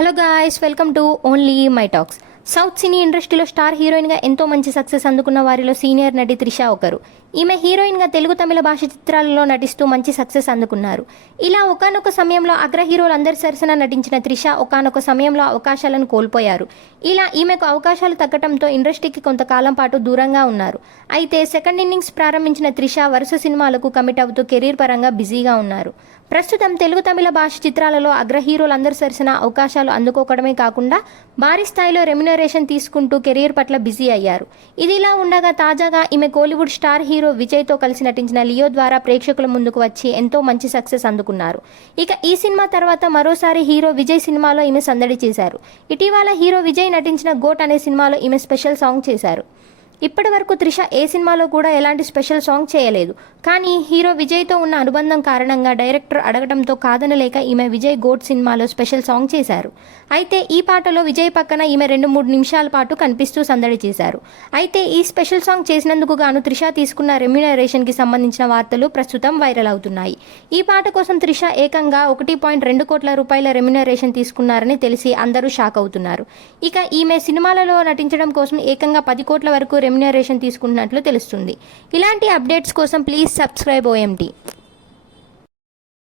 Hello guys, welcome to only my talks. South cine ఇండస్ట్రీలో star హీరోయిన్గా ఎంతో మంచి సక్సెస్ అందుకున్న వారిలో సీనియర్ నటి త్రిష ఒకరు. ఈమె హీరోయిన్గా తెలుగు తమిళ భాష చిత్రాలలో నటిస్తూ మంచి సక్సెస్ అందుకున్నారు. ఇలా ఒకానొక సమయంలో అగ్ర హీరోలందరి సరసన నటించిన త్రిష ఒకానొక సమయంలో అవకాశాలను కోల్పోయారు. ఇలా ఈమెకు అవకాశాలు తగ్గటంతో ఇండస్ట్రీకి కొంతకాలం పాటు దూరంగా ఉన్నారు. అయితే సెకండ్ ఇన్నింగ్స్ ప్రారంభించిన త్రిష వరుస సినిమాలకు కమిట్ అవుతూ కెరీర్ పరంగా బిజీగా ఉన్నారు. ప్రస్తుతం తెలుగు తమిళ భాష చిత్రాలలో అగ్ర హీరోలందరి సరసన అవకాశాలు అందుకోవడమే కాకుండా భారీ స్థాయిలో రెమ్యునరేషన్ తీసుకుంటూ కెరీర్ పట్ల బిజీ అయ్యారు. ఇదిలా ఉండగా తాజాగా ఈమె కోలీవుడ్ స్టార్ హీరో విజయ్తో కలిసి నటించిన లియో ద్వారా ప్రేక్షకుల ముందుకు వచ్చి ఎంతో మంచి సక్సెస్ అందుకున్నారు. ఇక ఈ సినిమా తర్వాత మరోసారి హీరో విజయ్ సినిమాలో ఈమె సందడి చేశారు. ఇటీవల హీరో విజయ్ నటించిన గోట్ అనే సినిమాలో ఈమె స్పెషల్ సాంగ్ చేశారు. ఇప్పటి వరకు త్రిష ఏ సినిమాలో కూడా ఎలాంటి స్పెషల్ సాంగ్ చేయలేదు. కానీ హీరో విజయ్తో ఉన్న అనుబంధం కారణంగా డైరెక్టర్ అడగడంతో కాదనలేక ఈమె విజయ్ గోట్ సినిమాలో స్పెషల్ సాంగ్ చేశారు. అయితే ఈ పాటలో విజయ్ పక్కన ఈమె 2-3 నిమిషాల పాటు కనిపిస్తూ సందడి చేశారు. అయితే ఈ స్పెషల్ సాంగ్ చేసినందుకు గాను త్రిష తీసుకున్న రెమ్యునరేషన్కి సంబంధించిన వార్తలు ప్రస్తుతం వైరల్ అవుతున్నాయి. ఈ పాట కోసం త్రిష ఏకంగా 1.2 కోట్ల రూపాయల రెమ్యునరేషన్ తీసుకున్నారని తెలిసి అందరూ షాక్ అవుతున్నారు. ఇక ఈమె సినిమాలలో నటించడం కోసం ఏకంగా 10 కోట్ల వరకు రెమ్యునరేషన్ తీసుకున్నట్లు తెలుస్తుంది. ఇలాంటి అప్డేట్స్ కోసం ప్లీజ్ సబ్స్క్రైబ్ OMT.